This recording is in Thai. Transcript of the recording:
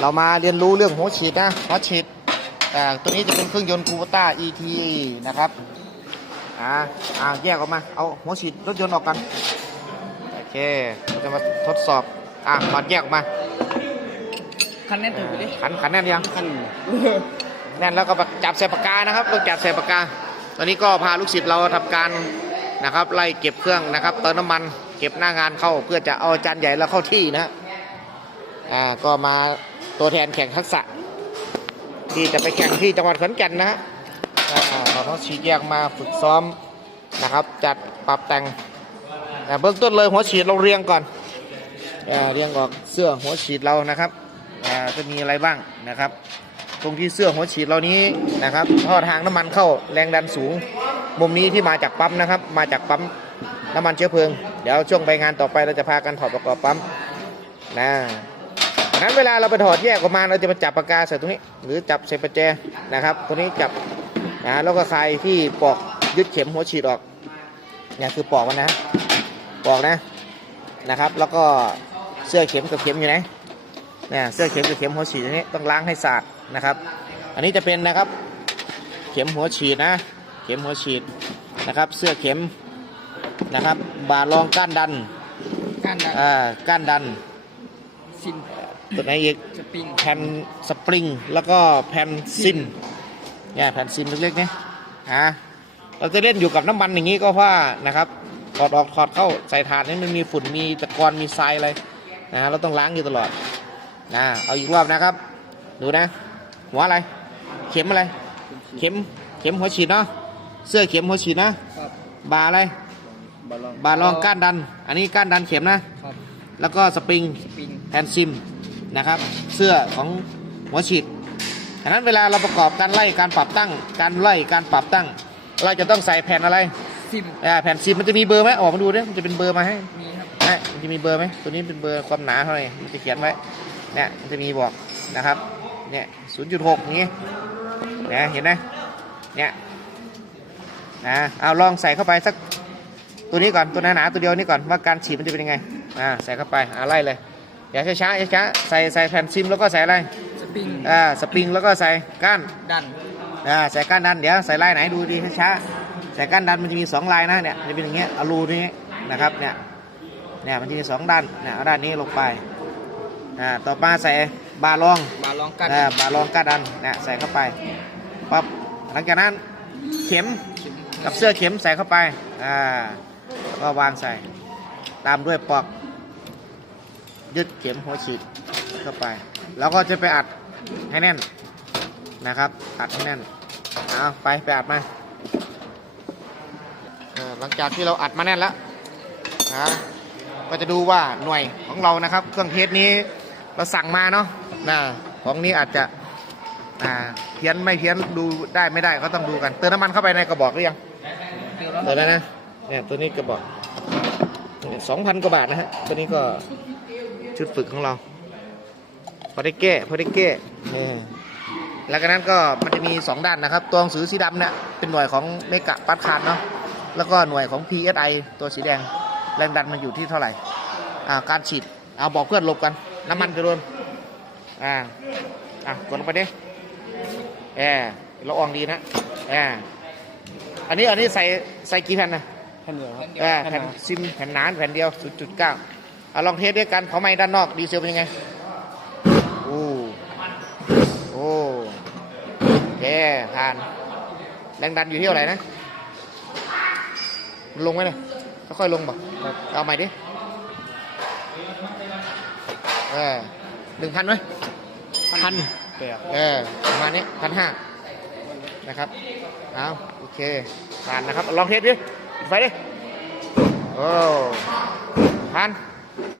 เรามาเรียนรู้เรื่องหัวฉีดนะหัวฉีดแต่ตัวนี้จะเป็นเครื่องยนต์คูเปต้า ET นะครับอ่าอ่าแยกออกมาเอาหัวฉีดรถยนต์ออกกันโอเคเราจะมาทดสอบอ่าถอดแยกออกมาคันแน่นถือไปดิขันขันแน่นยังคันแน่นแล้วก็จับใส่ปากกานะครับต้องจับใส่ปากกาตอนนี้ก็พาลูกศิษย์เราทำการนะครับไล่เก็บเครื่องนะครับเติมน้ำมันเก็บหน้างานเข้าเพื่อจะเอาจานใหญ่แล้วเข้าที่นะฮะ อ่าก็มาตัวแทนแข่งทักษะ ที่จะไปแข่งที่จังหวัดขอนแก่นนะฮะเราต้องฉีดแยกมาฝึกซ้อมนะครับ จัดปรับแต่งเบื้องต้นเลยหัวฉีดเราเรียงก่อนอ่าเรียงออกเสื้อหัวฉีดเรานะครับจะมีอะไรบ้างนะครับ ตรงที่เสื้อหัวฉีดเรานี้นะครับท่อทางน้ำมันเข้าแรงดันสูง มุมนี้ที่มาจากปั๊มนะครับ มาจากปั๊มน้ำมันเชื้อเพลิง เดี๋ยวช่วงไปงานต่อไปเราจะพากันถอดประกอบปั๊มนะ งนั้นเวลาเราไปถอดแยกออกมาเราจะมาจับปากกาใส่ตรงนี้ หรือจับใส่ประแจนะครับตัวนี้จับนะแล้วก็คลายที่ปอกยึดเข็มหัวฉีดออกเนี่ยคือปอกมันนะปอกนะนะครับ แล้วก็เสื้อเข็มกับเข็มอยู่ไหนเนี่ยเสื้อเข็มกับเข็มหัวฉีดอันนี้ต้องล้างให้สะอาดนะครับ อันนี้จะเป็นนะครับเข็มหัวฉีดนะ เข็มหัวฉีดนะครับ เสื้อเข็มนะครับ บาลองก้านดันการดันอ่าก้านดันซิน ตัวไหนอีกสปริงแผ่นสปริง แล้วก็แผ่นซินเนี่ยแผ่นซินเล็กๆเนี่ยฮะเราจะเล่นอยู่กับน้ำมันอย่างนี้ก็เพราะว่านะครับถอดออกถอดเข้าใส่ถาดนี่มันมีฝุ่นมีตะกอนมีทรายอะไรนะเราต้องล้างอยู่ตลอดนะเอาอีกรอบนะครับ ดูนะ หัวอะไร เข็มอะไร เข็มเข็มหัวฉีดเนาะเสื้อเข็มหัวฉีดนะครับบาอะไรบาลองบาลองก้านดัน อันนี้ก้านดันเข็มนะครับแล้วก็สปริงสปริงแผ่นซิม นะครับ เสื้อของหัวฉีดฉะนั้นเวลาเราประกอบการไล่การปรับตั้ง การไล่การปรับตั้ง เราจะต้องใส่แผ่นอะไรซิมอ่าแผ่นซิมมันจะมีเบอร์ไหมออกมาดูดิมันจะเป็นเบอร์มาให้มีครับใช่มันจะมีเบอร์ไหมตัวนี้เป็นเบอร์ความหนาเท่าไหร่มันจะเขียนไว้เนี่ยมันจะมีบอกนะครับเนี่ยศูนย์จุดหกนี้เนี่ยเห็นไหมเนี่ยนะเอาลองใส่เข้าไปสักตัวนี้ก่อนตัวหนาๆตัวเดียวนี้ก่อนว่าการฉีดมันจะเป็นยังไงอ่าใส่เข้าไปอ่าไล่เลย อย่าช้าๆช้าๆใส่ใส่แผ่นซิมแล้วก็ใส่อะไรสปริงอ่าสปริงแล้วก็ใส่ก้านดันอ่าใส่ก้านดันเดี๋ยวใส่ลายไหนดูดีช้าๆใส่ก้านดันมันจะมีสองลายนะเนี่ยจะเป็นอย่างเงี้ยเอารูนี้นะครับเนี่ยเนี่ยมันจะมีสองด้านเนี่ยเอาด้านนี้ลงไปอ่าต่อมาใส่บาลองบาลองกันอ่าบาลองก้านดันเนี่ยใส่เข้าไปปั๊บหลังจากนั้นเข็มกับเสื้อเข็มใส่เข้าไปอ่าแล้วก็วางใส่ตามด้วยปลอก ยึดเข็มหัวฉีดเข้าไป แล้วก็จะไปอัดให้แน่นนะครับ อัดให้แน่นเอาไปไปอัดมาเออหลังจากที่เราอัดมาแน่นแล้วนะก็จะดูว่าหน่วยของเรานะครับ เครื่องเทสนี้เราสั่งมาเนาะนะของนี้อาจจะอ่าเพี้ยนไม่เพี้ยนดูได้ไม่ได้ก็ต้องดูกัน เติมน้ำมันเข้าไปในกระบอกหรือยังเดี๋ยวแล้วเติมแล้วนะเนี่ยตัวนี้กระบอกสองพันกว่าบาทนะฮะตัวนี้ก็ ชุดฝึกของเรา พอได้แก้พอได้แก้นี่แล้วก็นั้นก็มันจะมี 2 ด้านนะครับ ตัวหนังสือสีดำเนี่ยเป็นหน่วยของเมกะปัดคานเนาะแล้วก็หน่วยของ PSI ตัวสีแดงแรงดันมันอยู่ที่เท่าไหร่อ่าการฉีดเอาบอกเพื่อนหลบกัน น้ำมันจะโดนอ่าอะกดลงไปดิแอร์เราอองดีนะแอร์อันนี้อันนี้ใส่ใส่กี่แผ่นนะแผ่นเดียวครับเออแผ่นซิมแผ่นหนานแผ่นเดียว0.9 เอาลองเทสด้วยกันเผาไหม้ด้านนอกดีเซลเป็นยังไงโอ้โอ้แย่ผ่าน แรงดันอยู่ที่เท่าไหร่นะมันลงไหมเนี่ยค่อยๆลงบ่เอาใหม่ดิเออหนึ่งพันไหมพันแปดเออประมาณนี้พันห้านะครับเอาโอเค ผ่านนะครับ ลองเทสดิปิดไฟดิ โอ้ผ่าน